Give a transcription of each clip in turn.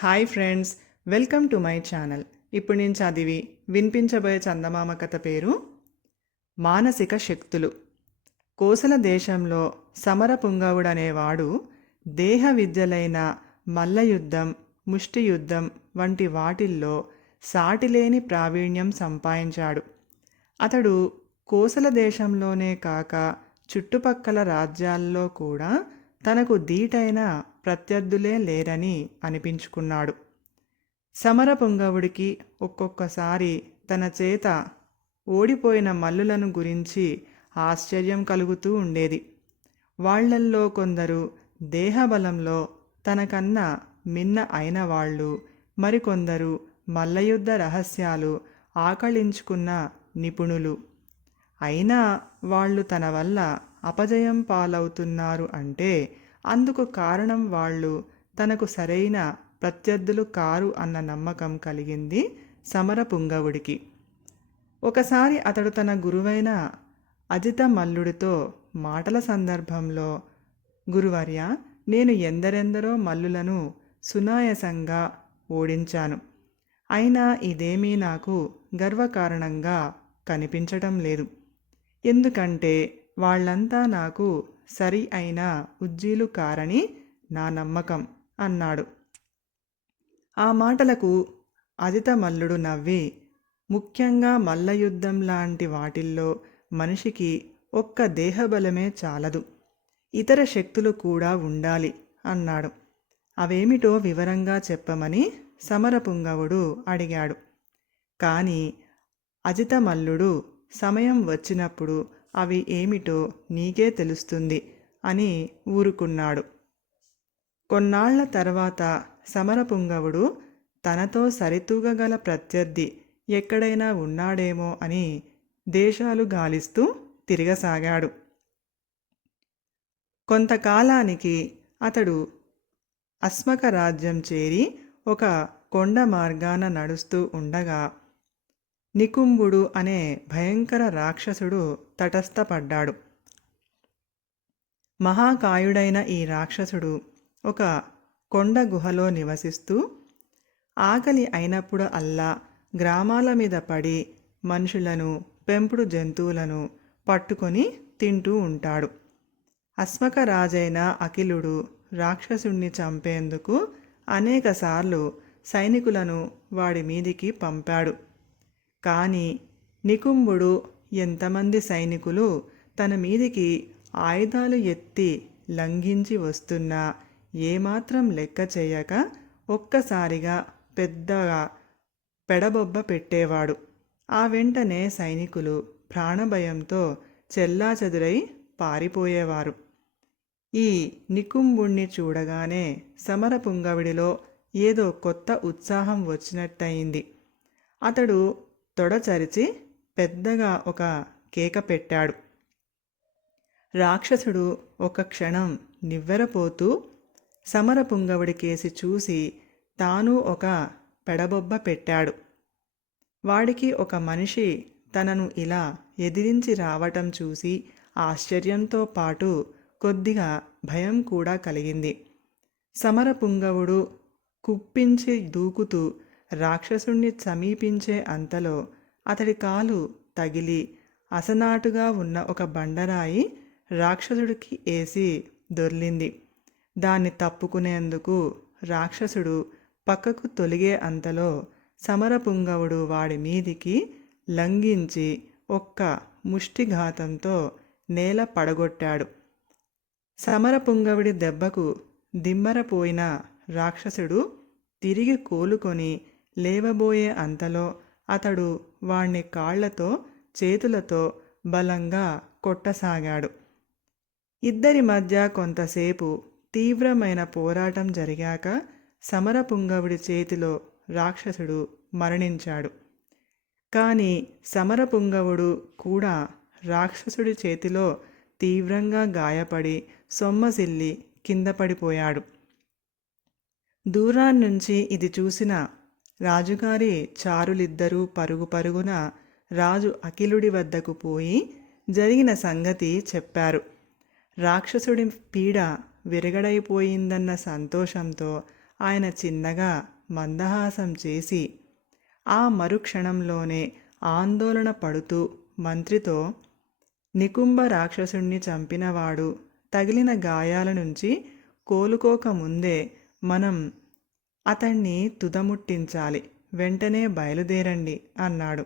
Hi friends welcome to my channel. ఇప్పుడు నేను చదివి వినిపించబోయే చందమామ కథ పేరు మానసిక శక్తులు. కోసల దేశంలో సమర పుంగవుడనేవాడు దేహ విద్యలైన మల్లయుద్ధం ముష్టి యుద్ధం వంటి వాటిల్లో సాటిలేని ప్రావీణ్యం సంపాదించాడు. అతడు కోసల దేశంలోనే కాక చుట్టుపక్కల రాజ్యాల్లో కూడా తనకు దీటైన ప్రత్యర్థులే లేరని అనిపించుకున్నాడు. సమర పొంగవుడికి ఒక్కొక్కసారి తన చేత ఓడిపోయిన మల్లులను గురించి ఆశ్చర్యం కలుగుతూ ఉండేది. వాళ్ళల్లో కొందరు దేహబలంలో తనకన్నా మిన్న అయిన వాళ్ళు మరికొందరు మల్లయుద్ధ రహస్యాలు ఆకళించుకున్న నిపుణులు. అయినా వాళ్ళు తన వల్ల అపజయం పాలవుతున్నారు అంటే అందుకు కారణం వాళ్ళు తనకు సరైన ప్రత్యర్థులు కారు అన్న నమ్మకం కలిగింది సమర పుంగవుడికి ఒకసారి అతడు తన గురువైన అజిత మల్లుడితో మాటల సందర్భంలో గురువర్య నేను ఎందరెందరో మల్లులను సునాయసంగా ఓడించాను. అయినా ఇదేమీ నాకు గర్వకారణంగా కనిపించటం లేదు. ఎందుకంటే వాళ్ళంతా నాకు సరి అయిన ఉజ్జీలు కారని నా నమ్మకం అన్నాడు. ఆ మాటలకు అజిత మల్లుడు నవ్వి ముఖ్యంగా మల్లయుద్ధం లాంటి వాటిల్లో మనిషికి ఒక్క దేహబలమే చాలదు. ఇతర శక్తులు కూడా ఉండాలి అన్నాడు. అవేమిటో వివరంగా చెప్పమని సమరపుంగవుడు అడిగాడు. కానీ అజితమల్లుడు సమయం వచ్చినప్పుడు అవి ఏమిటో నీకే తెలుస్తుంది అని ఊరుకున్నాడు. కొన్నాళ్ళ తర్వాత సమరపుంగవుడు తనతో సరితూగగల ప్రత్యర్థి ఎక్కడైనా ఉన్నాడేమో అని దేశాలు గాలిస్తూ తిరగసాగాడు. కొంతకాలానికి అతడు అస్మక రాజ్యం చేరి ఒక కొండ మార్గాన నడుస్తూ ఉండగా నికుంభుడు అనే భయంకర రాక్షసుడు తటస్థపడ్డాడు. మహాకాయుడైన ఈ రాక్షసుడు ఒక కొండ గుహలో నివసిస్తూ ఆకలి అయినప్పుడు అల్లా గ్రామాల మీద పడి మనుషులను పెంపుడు జంతువులను పట్టుకొని తింటూ ఉంటాడు. అస్మక రాజైన అఖిలుడు రాక్షసుణ్ణి చంపేందుకు అనేకసార్లు సైనికులను వాడి మీదికి పంపాడు. కానీ నికుంభుడు ఎంతమంది సైనికులు తన మీదికి ఆయుధాలు ఎత్తి లంఘించి వస్తున్నా ఏమాత్రం లెక్క చేయక ఒక్కసారిగా పెద్దగా పెడబొబ్బ పెట్టేవాడు. ఆ వెంటనే సైనికులు ప్రాణభయంతో చెల్లాచెదురై పారిపోయేవారు. ఈ నికుంభుణ్ణి చూడగానే సమర పుంగవిడిలో ఏదో కొత్త ఉత్సాహం వచ్చినట్టయింది. అతడు తొడచరిచి పెద్దగా ఒక కేక పెట్టాడు. రాక్షసుడు ఒక క్షణం నివ్వెరపోతూ సమరపుంగవుడి కేసి చూసి తాను ఒక పెడబొబ్బ పెట్టాడు. వాడికి ఒక మనిషి తనను ఇలా ఎదిరించి రావటం చూసి ఆశ్చర్యంతో పాటు కొద్దిగా భయం కూడా కలిగింది. సమరపుంగవుడు కుప్పించి దూకుతూ రాక్షసుణ్ణి సమీపించే అంతలో అతడి కాలు తగిలి అసనాటుగా ఉన్న ఒక బండరాయి రాక్షసుడికి వేసి దొర్లింది. దాన్ని తప్పుకునేందుకు రాక్షసుడు పక్కకు తొలిగే అంతలో సమరపుంగవుడు వాడి మీదికి లంఘించి ఒక్క ముష్టిఘాతంతో నేల పడగొట్టాడు. సమరపుంగవుడి దెబ్బకు దిమ్మరపోయిన రాక్షసుడు తిరిగి కోలుకొని లేవబోయే అంతలో అతడు వాణ్ణి కాళ్ళతో చేతులతో బలంగా కొట్టసాగాడు. ఇద్దరి మధ్య కొంతసేపు తీవ్రమైన పోరాటం జరిగాక సమరపుంగవుడి చేతిలో రాక్షసుడు మరణించాడు. కానీ సమరపుంగవుడు కూడా రాక్షసుడి చేతిలో తీవ్రంగా గాయపడి సొమ్మసిల్లి కింద పడిపోయాడు. దూరాన్నించి ఇది చూసిన రాజుగారి చారులిద్దరూ పరుగు పరుగున రాజు అఖిలుడి వద్దకు పోయి జరిగిన సంగతి చెప్పారు. రాక్షసుడి పీడ విరగడైపోయిందన్న సంతోషంతో ఆయన చిన్నగా మందహాసం చేసి ఆ మరుక్షణంలోనే ఆందోళన పడుతూ మంత్రితో నికుంభ రాక్షసుణ్ణి చంపినవాడు తగిలిన గాయాల నుంచి కోలుకోక ముందే మనం అతన్ని తుదముట్టించాలి. వెంటనే బయలుదేరండి అన్నాడు.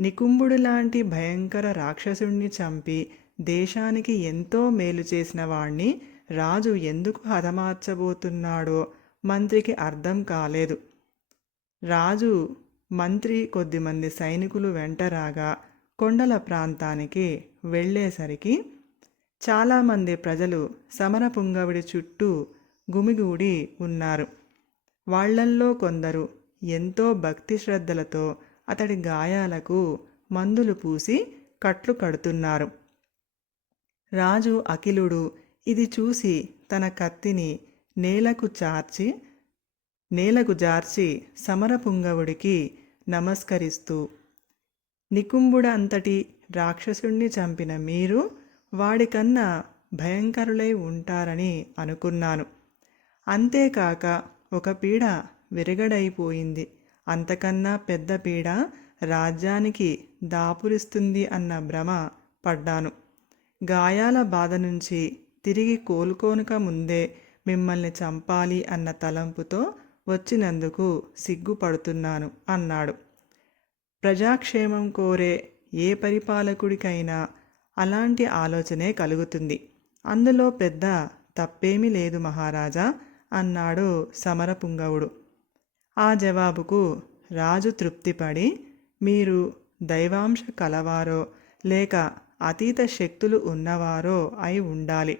నికుంభుడు లాంటి భయంకర రాక్షసుణ్ణి చంపి దేశానికి ఎంతో మేలు చేసిన వాణ్ణి రాజు ఎందుకు హతమార్చబోతున్నాడో మంత్రికి అర్థం కాలేదు. రాజు మంత్రి కొద్దిమంది సైనికులు వెంటరాగా కొండల ప్రాంతానికి వెళ్ళేసరికి చాలామంది ప్రజలు సమరపుంగవుడి చుట్టూ గుమిగూడి ఉన్నారు. వాళ్ళల్లో కొందరు ఎంతో భక్తి శ్రద్ధలతో అతడి గాయాలకు మందులు పూసి కట్లు కడుతున్నారు. రాజు అఖిలుడు ఇది చూసి తన కత్తిని నేలకు చార్చి నేలకు జార్చి సమరపుంగవుడికి నమస్కరిస్తూ నికుంభుడ అంతటి రాక్షసుణ్ణి చంపిన మీరు వాడికన్నా భయంకరులై ఉంటారని అనుకున్నాను. అంతేకాక ఒక పీడ విరగడైపోయింది. అంతకన్నా పెద్ద పీడ రాజ్యానికి దాపురిస్తుంది అన్న భ్రమ పడ్డాను. గాయాల బాధ నుంచి తిరిగి కోలుకోనుక ముందే మిమ్మల్ని చంపాలి అన్న తలంపుతో వచ్చినందుకు సిగ్గుపడుతున్నాను అన్నాడు. ప్రజాక్షేమం కోరే ఏ పరిపాలకుడికైనా అలాంటి ఆలోచనే కలుగుతుంది. అందులో పెద్ద తప్పేమీ లేదు మహారాజా. అన్నాడు సమరపుంగవుడు ఆ జవాబుకు రాజు తృప్తిపడి మీరు దైవాంశ కలవారో లేక అతీత శక్తులు ఉన్నవారో అయి ఉండాలి.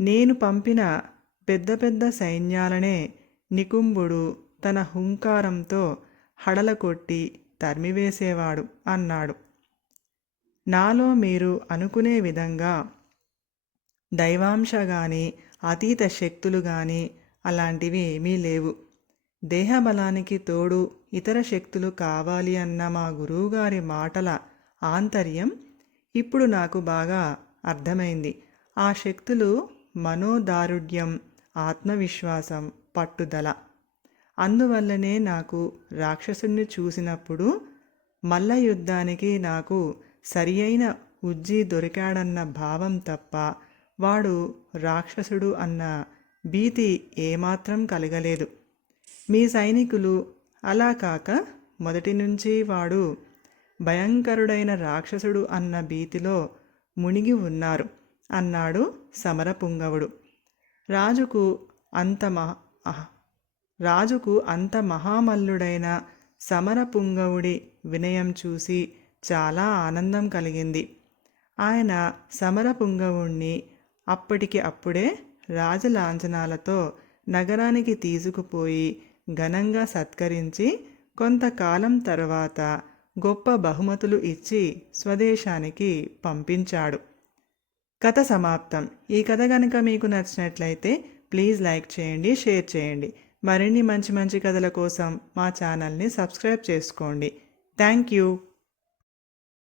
నేను పంపిన పెద్ద పెద్ద సైన్యాలనే నికుంభుడు తన హుంకారంతో హడలకొట్టి తరిమివేసేవాడు అన్నాడు. నాలో మీరు అనుకునే విధంగా దైవాంశ గాని అతీత శక్తులు గాని అలాంటివి ఏమీ లేవు. దేహబలానికి తోడు ఇతర శక్తులు కావాలి అన్న మా గురువుగారి మాటల ఆంతర్యం ఇప్పుడు నాకు బాగా అర్థమైంది. ఆ శక్తులు మనోదారుఢ్యం ఆత్మవిశ్వాసం పట్టుదల. అందువల్లనే నాకు రాక్షసుణ్ణి చూసినప్పుడు మల్ల యుద్ధానికి నాకు సరియైన ఉజ్జి దొరికాడన్న భావం తప్ప వాడు రాక్షసుడు అన్న భీతి ఏమాత్రం కలగలేదు. మీ సైనికులు అలా కాక మొదటి నుంచి వాడు భయంకరుడైన రాక్షసుడు అన్న భీతిలో మునిగి ఉన్నారు అన్నాడు సమరపుంగవుడు. రాజుకు అంత మహా రాజుకు అంత మహామల్లుడైన సమరపుంగవుడి వినయం చూసి చాలా ఆనందం కలిగింది. ఆయన సమరపుంగవుణ్ణి అప్పటికి అప్పుడే రాజలాంఛనాలతో నగరానికి తీసుకుపోయి ఘనంగా సత్కరించి కొంతకాలం తర్వాత గొప్ప బహుమతులు ఇచ్చి స్వదేశానికి పంపించాడు. కథ సమాప్తం. ఈ కథ కనుక మీకు నచ్చినట్లయితే ప్లీజ్ లైక్ చేయండి షేర్ చేయండి. మరిన్ని మంచి మంచి కథల కోసం మా ఛానల్ని సబ్స్క్రైబ్ చేసుకోండి. Thank you.